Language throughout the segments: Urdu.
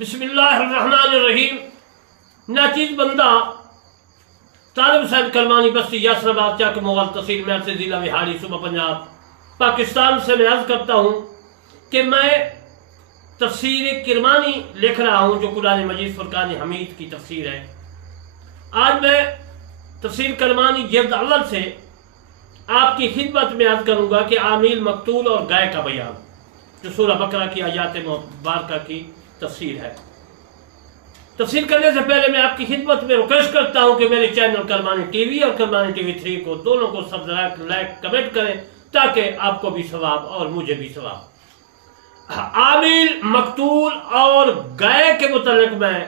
بسم اللہ الرحمن الرحیم۔ ناچیز بندہ طالب حسین کرمانی بستی یاسر آباد چک مغل تحصیل میں سے ضلع بہاری صوبہ پنجاب پاکستان سے میں عرض کرتا ہوں کہ میں تفسیر کرمانی لکھ رہا ہوں جو قرآن مجید فرقان حمید کی تفسیر ہے۔ آج میں تفسیر کرمانی جلد اول سے آپ کی خدمت میں عرض کروں گا کہ عامل مقتول اور گائے کا بیان جو سورہ بقرہ کی آیات مبارکہ کی تفسیر ہے۔ تفسیر کرنے سے پہلے میں آپ کی خدمت میں ریکویسٹ کرتا ہوں کہ میرے چینل کرمانی ٹی وی اور کرمانی ٹی وی 3 کو دونوں کو سبسکرائب لائک کمنٹ کریں تاکہ آپ کو بھی ثواب اور مجھے بھی ثواب۔ عامل مقتول اور گائے کے متعلق میں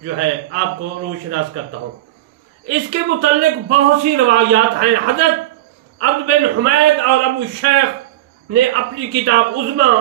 جو ہے آپ کو روشناس کرتا ہوں۔ اس کے متعلق بہت سی روایات ہیں۔ حضرت عبد بن حمید اور ابو شیخ نے اپنی کتاب عظمیٰ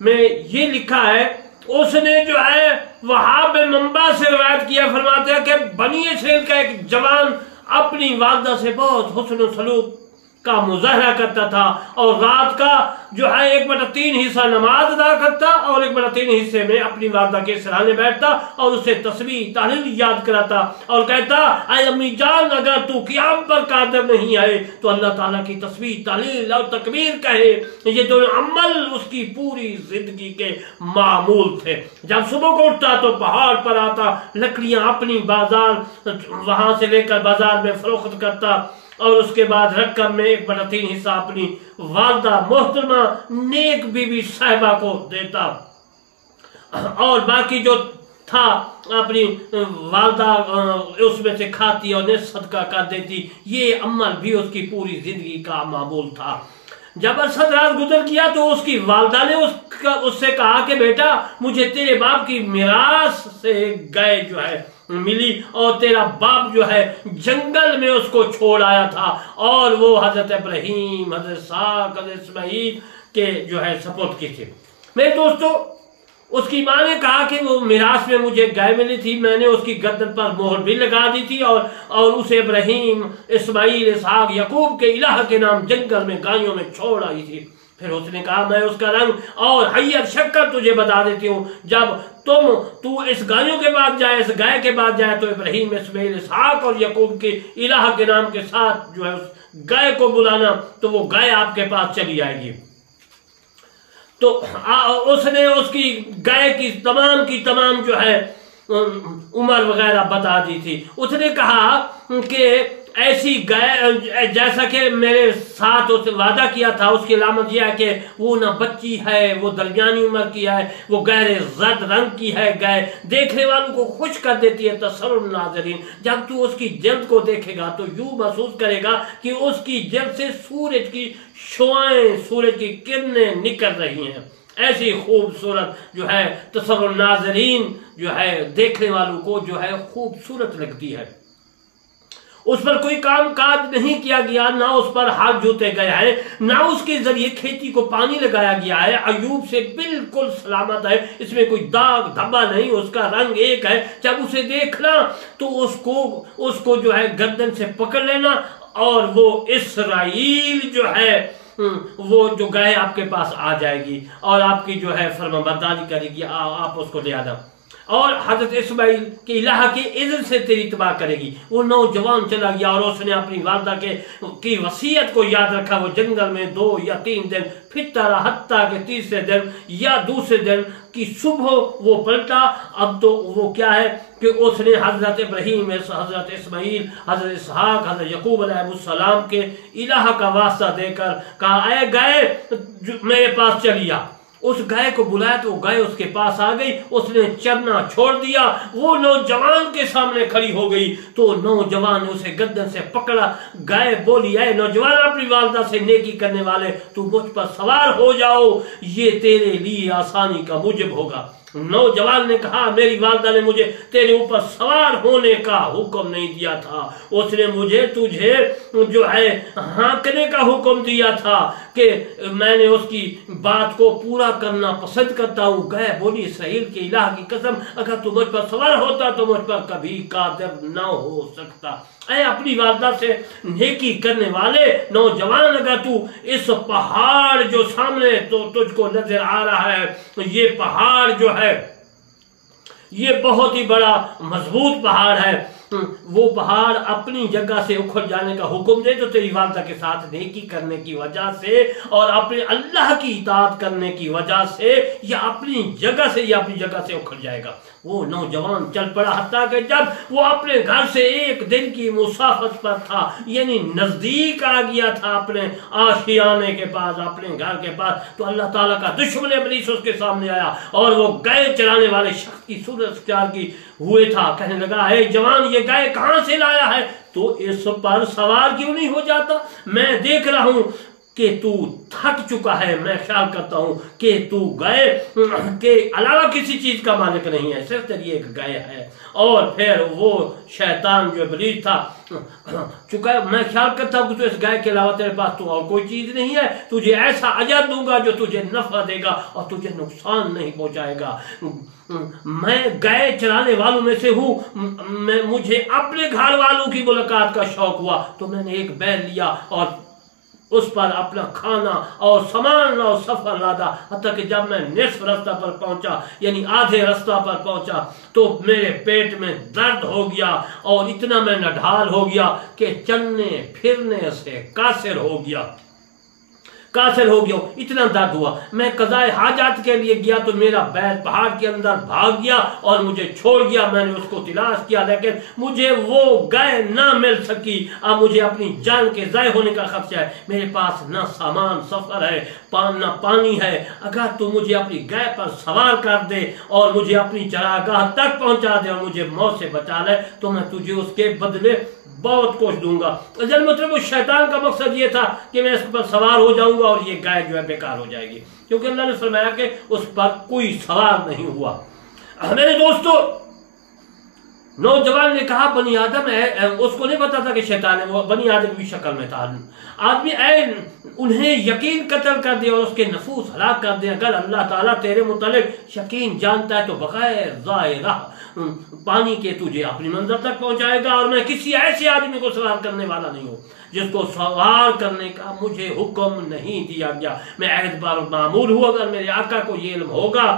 میں یہ لکھا ہے، اس نے جو ہے وہاب بن منبع سے روایت کیا، فرماتے ہیں کہ بنی اسرائیل کا ایک جوان اپنی والدہ سے بہت حسن و سلوک کا مظاہرہ کرتا تھا اور رات کا جو ہے 1/3 حصہ نماز ادا کرتا اور 1/3 حصے میں اپنی والدہ کے سرانے بیٹھتا اور اسے تسبیح تحلیل یاد کراتا اور کہتا، اے امی جان، اگر تو قیام پر قادر نہیں آئے تو اللہ تعالیٰ کی تسبیح تحلیل اور تکبیر کہے۔ یہ دونوں عمل اس کی پوری زندگی کے معمول تھے۔ جب صبح کو اٹھتا تو پہاڑ پر آتا، لکڑیاں اپنی بازار وہاں سے لے کر بازار میں فروخت کرتا اور اس کے بعد رقم میں 1/3 حصہ اپنی والدہ محترمہ نیک بی بی صاحبہ کو دیتا اور باقی جو تھا اپنی والدہ اس میں سے کھاتی اور صدقہ کر دیتی۔ یہ عمل بھی اس کی پوری زندگی کا معمول تھا۔ جب ارشد راز گزر کیا تو اس کی والدہ نے اس سے کہا کہ بیٹا، مجھے تیرے باپ کی میراث سے گائے جو ہے ملی اور تیرا باپ جو ہے جنگل میں اس کو چھوڑ آیا تھا اور وہ حضرت ابراہیم، حضرت اسحاق، حضرت اسماعیل کے جو ہے سپورٹ کی تھی۔ میرے دوستو، اس کی ماں نے کہا کہ وہ میراث میں مجھے گائے ملی تھی، میں نے اس کی گردن پر مہر بھی لگا دی تھی اور اسے ابراہیم، اسماعیل، اسحاق، یعقوب کے الہ کے نام جنگل میں گایوں میں چھوڑ آئی تھی۔ پھر اس نے کہا، میں اس کا رنگ اور حیت شکل تجھے بتا دیتی ہوں، جب تو اس گایوں کے بعد جائے، اس گائے کے بعد جائے تو ابراہیم، اسماعیل، اسحاق اور یعقوب کے الہ کے نام کے ساتھ جو ہے اس گائے کو بلانا تو وہ گائے آپ کے پاس چلی آئے گی۔ تو اس نے اس کی گائے کی تمام جو ہے عمر وغیرہ بتا دی تھی۔ اس نے کہا کہ ایسی گائے جیسا کہ میرے ساتھ اس وعدہ کیا تھا، اس کی علامت یہ ہے کہ وہ نہ بچی ہے، وہ درمیانی عمر کی ہے، وہ گہرے زرد رنگ کی ہے۔ گائے دیکھنے والوں کو خوش کر دیتی ہے۔ تسر الناظرین، جب تو اس کی جلد کو دیکھے گا تو یوں محسوس کرے گا کہ اس کی جلد سے سورج کی شعاعیں، سورج کی کرنیں نکل رہی ہیں۔ ایسی خوبصورت جو ہے تسر الناظرین جو ہے دیکھنے والوں کو جو ہے خوبصورت لگتی ہے۔ اس پر کوئی کام کاج نہیں کیا گیا، نہ اس پر ہاتھ جوتے گئے ہیں، نہ اس کے ذریعے کھیتی کو پانی لگایا گیا ہے۔ ایوب سے بالکل سلامت ہے، اس میں کوئی داغ دھبا نہیں، اس کا رنگ ایک ہے۔ جب اسے دیکھنا تو اس کو جو ہے گردن سے پکڑ لینا اور وہ اسرائیل جو ہے وہ جو گائے آپ کے پاس آ جائے گی اور آپ کی جو ہے فرمانبرداری کرے گی، آپ اس کو لے آنا اور حضرت اسماعیل کے الہ کے اذن سے تیری تباہ کرے گی۔ وہ نوجوان چلا گیا اور اس نے اپنی والدہ کی وصیت کو یاد رکھا۔ وہ جنگل میں 2 یا 3 دن پھرتا رہا، حتیٰ کہ تیسرے دن یا دوسرے دن کی صبح وہ پلٹا۔ اب تو وہ کیا ہے کہ اس نے حضرت ابراہیم، حضرت اسماعیل، حضرت اسحاق، حضرت یعقوب علیہ السلام کے الہ کا واسطہ دے کر کہا، اے گائے میرے پاس چلی آ۔ اس گائے کو بلایا تو وہ گائے اس کے پاس آ گئی۔ اس نے چرنا چھوڑ دیا، وہ نوجوان کے سامنے کھڑی ہو گئی تو نوجوان نے اسے گردن سے پکڑا۔ گائے بولی، اے نوجوان، اپنی والدہ سے نیکی کرنے والے، تو مجھ پر سوار ہو جاؤ، یہ تیرے لیے آسانی کا موجب ہوگا۔ نوجوان نے کہا، میری والدہ نے مجھے تیرے اوپر سوار ہونے کا حکم نہیں دیا تھا، اس نے مجھے تجھے جو ہے ہانکنے کا حکم دیا تھا کہ میں نے اس کی بات کو پورا کرنا پسند کرتا ہوں۔ گائے بولی، اسرائیل کے الہ کی قسم، اگر تو مجھ پر سوار ہوتا تو مجھ پر کبھی قادر نہ ہو سکتا۔ اے اپنی والدہ سے نیکی کرنے والے نوجوان، اگر تو اس پہاڑ جو سامنے تو تجھ کو نظر آ رہا ہے، یہ پہاڑ جو ہے یہ بہت ہی بڑا مضبوط پہاڑ ہے، وہ پہاڑ اپنی جگہ سے اکھڑ جانے کا حکم دے تو تیری والدہ کے ساتھ نیکی کرنے کی وجہ سے اور اپنے اللہ کی اطاعت کرنے کی وجہ سے یہ اپنی جگہ سے اکھڑ جائے گا۔ وہ نوجوان چل پڑا، حتیٰ کہ جب وہ اپنے گھر سے ایک دن کی مسافت پر تھا، یعنی نزدیک آ گیا تھا اپنے آشیانے کے پاس، اپنے گھر کے پاس، تو اللہ تعالیٰ کا دشمن ابلیس اس کے سامنے آیا اور وہ گائے چرانے والے شخص کی صورت اختیار کی ہوئے تھا۔ کہنے لگا، اے جوان، یہ گائے کہاں سے لایا ہے؟ تو اس پر سوار کیوں نہیں ہو جاتا؟ میں دیکھ رہا ہوں کہ تو تھک چکا ہے، میں خیال کرتا ہوں کہ تو گائے کے علاوہ کسی چیز کا مالک نہیں ہے، صرف تیری ایک گائے ہے۔ اور پھر وہ شیطان جو ابلیس تھا، چکا میں خیال کرتا ہوں کہ تو اس گائے کے علاوہ تیرے پاس تو اور کوئی چیز نہیں ہے، تجھے ایسا اجر دوں گا جو تجھے نفع دے گا اور تجھے نقصان نہیں پہنچائے گا۔ میں گائے چرانے والوں میں سے ہوں، مجھے اپنے گھر والوں کی ملاقات کا شوق ہوا تو میں نے ایک بیل لیا اور اس پر اپنا کھانا اور سامان اور سفر لادا، حتیٰ کہ جب میں نصف رستہ پر پہنچا، یعنی آدھے رستہ پر پہنچا، تو میرے پیٹ میں درد ہو گیا اور اتنا میں نڈھال ہو گیا کہ چلنے پھرنے سے قاصر ہو گیا، اتنا درد ہوا۔ میں قضائے حاجات کے لیے گیا تو میرا بیل پہاڑ کے اندر بھاگ گیا اور مجھے چھوڑ گیا۔ میں نے اس کو تلاش کیا لیکن مجھے وہ گائے نہ مل سکی۔ اب مجھے اپنی جان کے ضائع ہونے کا خدشہ ہے، میرے پاس نہ سامان سفر ہے، نہ پانی ہے۔ اگر تو مجھے اپنی گائے پر سوار کر دے اور مجھے اپنی چراگاہ تک پہنچا دے اور مجھے موت سے بچا لے تو میں تجھے اس کے بدلے بہت کچھ دوں گا۔ مطلب اس شیطان کا مقصد یہ تھا کہ میں اس پر سوار ہو جاؤں گا اور یہ گائے جو ہے بیکار ہو جائے گی، کیونکہ اللہ نے فرمایا کہ اس پر کوئی سوار نہیں ہوا۔ میرے دوستو، نوجوان نے کہا، بنی آدم ہے، اس کو نہیں پتا تھا کہ شیطان ہے، وہ بنی آدم کی شکل میں تھا آدمی، انہیں یقین قتل کر دیا اور اس کے نفوس ہلاک کر دیا۔ اگر اللہ تعالیٰ تیرے متعلق یقین جانتا ہے تو بغیر ظاہرہ پانی کے تجھے اپنی منزل تک پہنچائے گا، اور میں کسی ایسے آدمی کو سوار کرنے والا نہیں ہوں جس کو سوار کرنے کا مجھے حکم نہیں دیا گیا۔ میں عہد بار معمول ہوں، اگر میرے آقا کو یہ علم ہوگا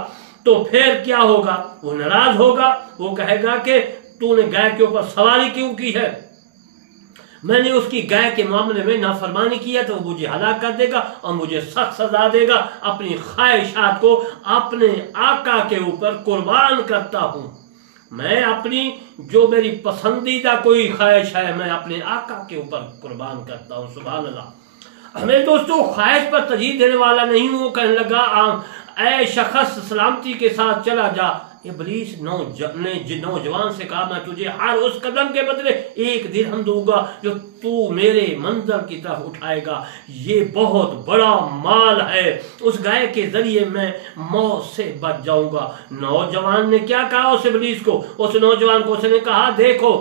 تو پھر کیا ہوگا؟ وہ ناراض ہوگا، وہ کہے گا کہ تو نے گائے کے اوپر سواری کیوں کی ہے؟ میں نے اس کی گائے کے معاملے میں نافرمانی کیا تو وہ مجھے ہلاک کر دے گا اور مجھے سخت سزا دے گا۔ اپنی خواہشات کو اپنے آقا کے اوپر قربان کرتا ہوں۔ میں اپنی جو میری پسندیدہ کوئی خواہش ہے میں اپنے آقا کے اوپر قربان کرتا ہوں۔ سبحان اللہ۔ میرے دوستو، خواہش پر ترجیح دینے والا نہیں ہوں۔ کہنے لگا، اے شخص سلامتی کے ساتھ چلا جا۔ ابلیس نے نوجوان سے کہا، میں تجھے ہر اس قدم کے بدلے 1 درہم دوں گا جو تو میرے منظر کی طرف اٹھائے گا۔ یہ بہت بڑا مال ہے، اس گائے کے ذریعے میں موت سے بچ جاؤں گا۔ نوجوان نے کیا کہا اس ابلیس کو؟ اس نوجوان کو اس نے کہا، دیکھو،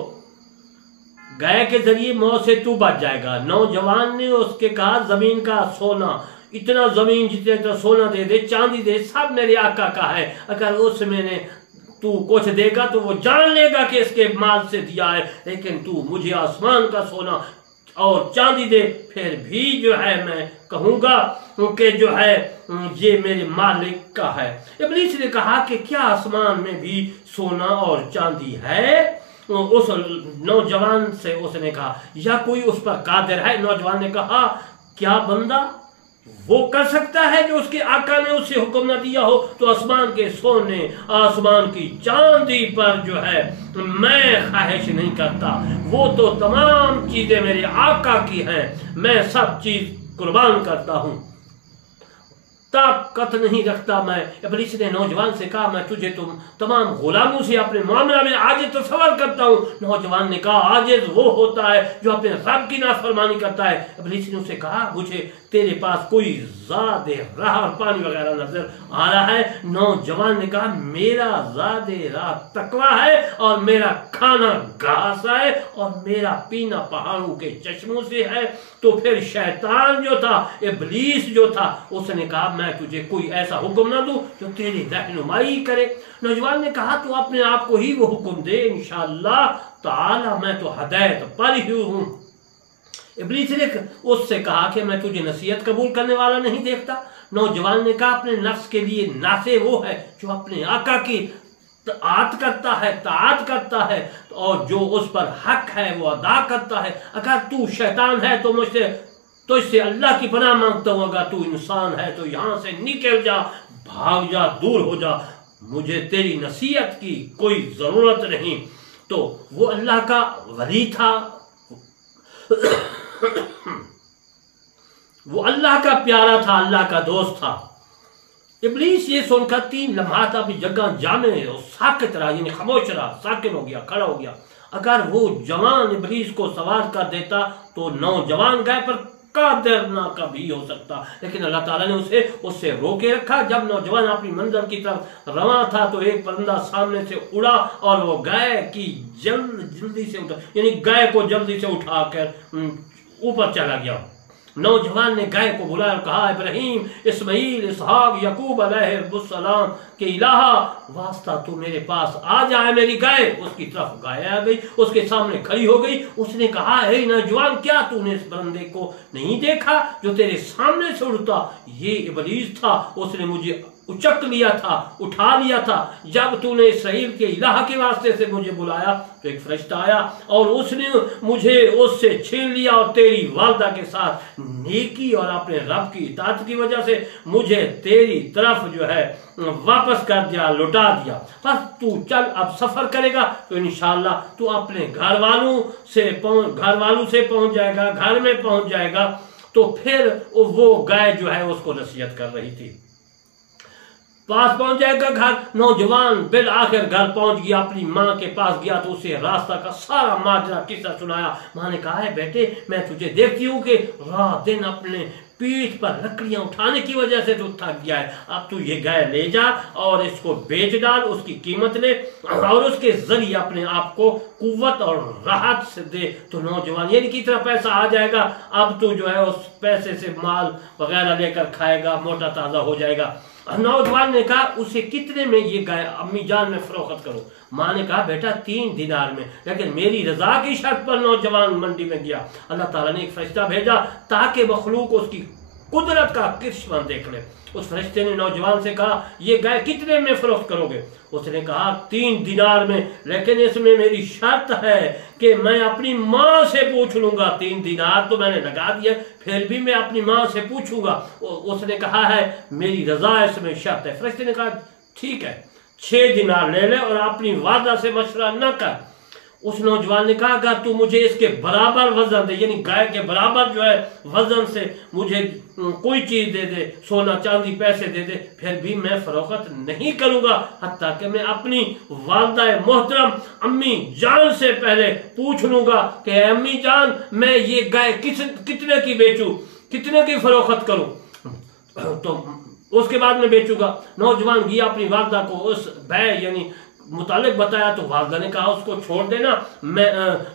گائے کے ذریعے موت سے تو بچ جائے گا۔ نوجوان نے اس کے کہا، زمین کا سونا، اتنا زمین جتنے سونا دے دے، چاندی دے، سب میرے آقا کا ہے۔ اگر اس میں نے تو کچھ دے گا تو وہ جان لے گا کہ اس کے مال سے دیا ہے، لیکن تو مجھے آسمان کا سونا اور چاندی دے، پھر بھی جو ہے میں کہوں گا کہ جو ہے یہ میرے مالک کا ہے۔ ابلیس نے کہا کہ کیا آسمان میں بھی سونا اور چاندی ہے؟ اس نوجوان سے اس نے کہا، یا کوئی اس پر قادر ہے؟ نوجوان نے کہا، کیا بندہ وہ کر سکتا ہے جو اس کے آقا نے اسے حکم نہ دیا ہو؟ تو آسمان کے سونے، آسمان کی چاندی پر جو ہے میں خواہش نہیں کرتا، وہ تو تمام چیزیں میرے آقا کی ہیں، میں سب چیز قربان کرتا ہوں، طاقت نہیں رکھتا میں۔ ابلیس نے نوجوان سے کہا، میں تجھے تمام غلاموں سے اپنے معاملہ میں عاجز تصور کرتا ہوں۔ نوجوان نے کہا، عاجز وہ ہوتا ہے جو اپنے رب کی نافرمانی کرتا ہے۔ ابلیس نے اسے کہا، مجھے تیرے پاس کوئی زاد راہ اور پانی وغیرہ نظر آ رہا ہے؟ نوجوان نے کہا، میرا زاد راہ تقویٰ ہے اور میرا کھانا گھاس ہے اور میرا پینا پہاڑوں کے چشموں سے ہے۔ تو پھر شیطان جو تھا، ابلیس جو تھا، اس نے کہا، میں تجھے کوئی ایسا حکم نہ دوں جو تیری رہنمائی کرے۔ نوجوان نے کہا، تو اپنے آپ کو ہی وہ حکم دے، انشاءاللہ تعالی میں تو ہدایت پر ہی ہوں۔ ابلیس نے اس سے کہا کہ میں تجھے نصیحت قبول کرنے والا نہیں دیکھتا۔ نوجوان نے کہا، اپنے نفس کے لیے نافع وہ ہے جو اپنے آقا کی اطاعت کرتا ہے، طاعت کرتا ہے، اور جو اس پر حق ہے وہ ادا کرتا ہے۔ اگر تو شیطان ہے تو تو اس سے اللہ کی پناہ مانگتا ہوں، اگر تو انسان ہے تو یہاں سے نکل جا، بھاگ جا، دور ہو جا، مجھے تیری نصیحت کی کوئی ضرورت نہیں۔ تو وہ اللہ کا ولی تھا، وہ اللہ کا پیارا تھا، اللہ کا دوست تھا۔ ابلیس یہ سن کر 3 لمحات اپنی جگہ جامع اور ساکت رہا، یعنی خاموش رہا، ساکن ہو گیا، کھڑا ہو گیا۔ اگر وہ جوان ابلیس کو سوار کر دیتا تو نوجوان گائے پر قادر نہ کبھی ہو سکتا، لیکن اللہ تعالیٰ نے اس سے روکے رکھا۔ جب نوجوان اپنی منزل کی طرف رواں تھا تو ایک پرندہ سامنے سے اڑا اور وہ گائے کی جلدی سے اٹھا، یعنی گائے کو جلدی سے اٹھا کر اوپر چلا گیا۔ نوجوان نے گائے کو بلایا اور کہا، ابراہیم، اسماعیل، اسحاق، یعقوب علیہ السلام کے الہ، واسطہ تو میرے پاس آ جائے۔ میری گائے اس کی طرف گائے آ گئی، اس کے سامنے کھڑی ہو گئی۔ اس نے کہا، اے نوجوان، کیا تو نے اس پرندے کو نہیں دیکھا جو تیرے سامنے سے اڑتا؟ یہ ابلیس تھا، اس نے مجھے اچک لیا تھا، اٹھا لیا تھا۔ جب تو نے اسرائیل کے الہ کے واسطے سے مجھے بلایا تو ایک فرشتہ آیا اور اس نے مجھے اس سے چھین لیا اور تیری والدہ کے ساتھ نیکی اور اپنے رب کی اطاعت کی وجہ سے مجھے تیری طرف جو ہے واپس کر دیا، لوٹا دیا۔ بس تو چل، اب سفر کرے گا تو انشاءاللہ تو اپنے گھر والوں سے پہنچ جائے گا، گھر میں پہنچ جائے گا۔ تو پھر وہ گائے جو ہے اس کو نصیحت کر رہی تھی، پاس پہنچ جائے گا گھر۔ نوجوان بالآخر گھر پہنچ گیا، اپنی ماں کے پاس گیا تو اسے راستہ کا سارا ماجرا قصہ سنایا۔ ماں نے کہا، ہے بیٹے، میں تجھے دیکھتی ہوں کہ رات دن اپنے پیٹھ پر لکڑیاں اٹھانے کی وجہ سے تو تھک گیا ہے، اب تو یہ گائے لے جا اور اس کو بیچ ڈال، اس کی قیمت لے اور اس کے ذریعے اپنے آپ کو قوت اور راحت سے دے۔ تو نوجوان، یعنی کتنا پیسہ آ جائے گا، اب تو جو ہے اس پیسے سے مال وغیرہ لے کر کھائے گا، موٹا تازہ ہو جائے گا۔ نوجوان نے کہا، اسے کتنے میں یہ گائے امی جان میں فروخت کروں؟ ماں نے کہا، بیٹا 3 دینار میں، لیکن میری رضا کی شرط پر نوجوان منڈی میں گیا۔ اللہ تعالیٰ نے ایک فرشتہ بھیجا تاکہ مخلوق اس کی قدرت کا کرشمہ دیکھ لے۔ اس فرشتے نے نوجوان سے کہا، یہ گائے کتنے میں فروخت کرو گے؟ اس نے کہا، 3 دینار میں، لیکن اس میں میری شرط ہے کہ میں اپنی ماں سے پوچھ لوں گا۔ 3 دینار تو میں نے لگا دیا، پھر بھی میں اپنی ماں سے پوچھوں گا۔ اس نے کہا ہے، میری رضا اس میں شرط ہے۔ فرشتے نے کہا، ٹھیک ہے، 6 دینار لے لے اور اپنی والدہ سے مشورہ نہ کر۔ اس نوجوان نے کہا، اگر تو مجھے اس کے برابر وزن دے، یعنی گائے کے برابر جو ہے وزن سے مجھے کوئی چیز دے دے، سونا چاندی پیسے دے دے، پھر بھی میں فروخت نہیں کروں گا، حتیٰ کہ میں اپنی والدہ محترم امی جان سے پہلے پوچھ لوں گا کہ اے امی جان، میں یہ گائے کتنے کی بیچوں، کتنے کی فروخت کروں، تو اس کے بعد میں بیچوں گا۔ نوجوان گیا اپنی والدہ کو اس بیع یعنی متعلق بتایا تو والدہ نے کہا، اس کو چھوڑ دینا، میں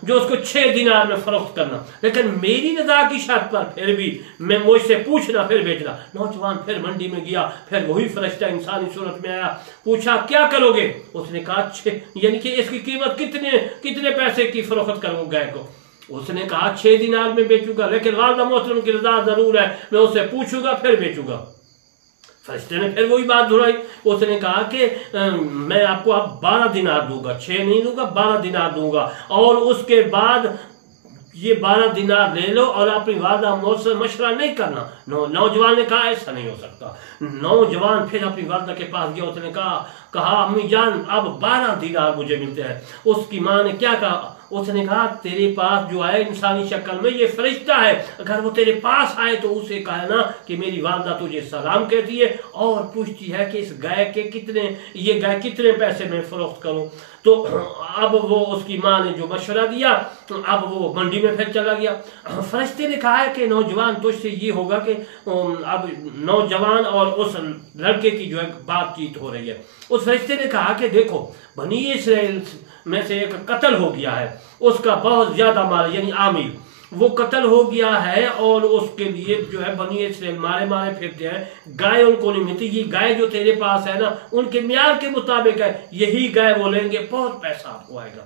جو اس کو 6 دینار میں فروخت کرنا، لیکن میری رضا کی شرط پر پھر بھی میں مجھ سے پوچھنا، پھر بیچنا۔ نوجوان پھر منڈی میں گیا، پھر وہی فرشتہ انسانی صورت میں آیا، پوچھا، کیا کرو گے؟ اس نے کہا، یعنی کہ اس کی قیمت کتنے پیسے کی فروخت کروں گائے کو؟ اس نے کہا، 6 دینار میں بیچوں گا، لیکن والدہ محترم کی رضا ضرور ہے، میں اسے پوچھوں گا پھر بیچوں گا۔ فرشتے نے پھر وہی بات دہرائی۔ اس نے کہا کہ میں آپ کو اب 12 دینار دوں گا، 6 نہیں دوں گا، 12 دینار دوں گا، اور اس کے بعد یہ 12 دینار لے لو اور اپنی والدہ مجھ سے مشورہ نہیں کرنا۔ نوجوان نے کہا، ایسا نہیں ہو سکتا۔ نوجوان پھر اپنی والدہ کے پاس گیا، اس نے کہا امی جان، اب 12 دینار مجھے ملتے ہیں۔ اس کی ماں نے کیا کہا؟ اس نے کہا، تیرے پاس جو ہے انسانی شکل میں یہ فرشتہ ہے، اگر وہ تیرے پاس آئے تو اسے کہنا کہ میری والدہ تجھے سلام کہتی ہے اور پوچھتی ہے کہ اس گائے کے یہ گائے کتنے پیسے میں فروخت کروں۔ تو اب وہ اس کی ماں نے جو مشورہ دیا، اب وہ منڈی میں پھر چلا گیا۔ فرشتے نے کہا ہے کہ نوجوان، تجھ سے یہ ہوگا کہ اب نوجوان اور اس لڑکے کی جو ہے بات چیت ہو رہی ہے۔ اس فرشتے نے کہا کہ دیکھو، بنی اسرائیل میں سے ایک قتل ہو گیا ہے، اس کا بہت زیادہ مال یعنی عامل وہ قتل ہو گیا ہے، اور اس کے لیے جو ہے بنی اسرائیل مارے پھرتے ہیں، گائے ان کو نہیں ملتی۔ یہ گائے جو تیرے پاس ہے نا، ان کے معیار کے مطابق ہے، یہی گائے وہ لیں گے، بہت پیسہ آپ کو آئے گا۔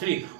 3,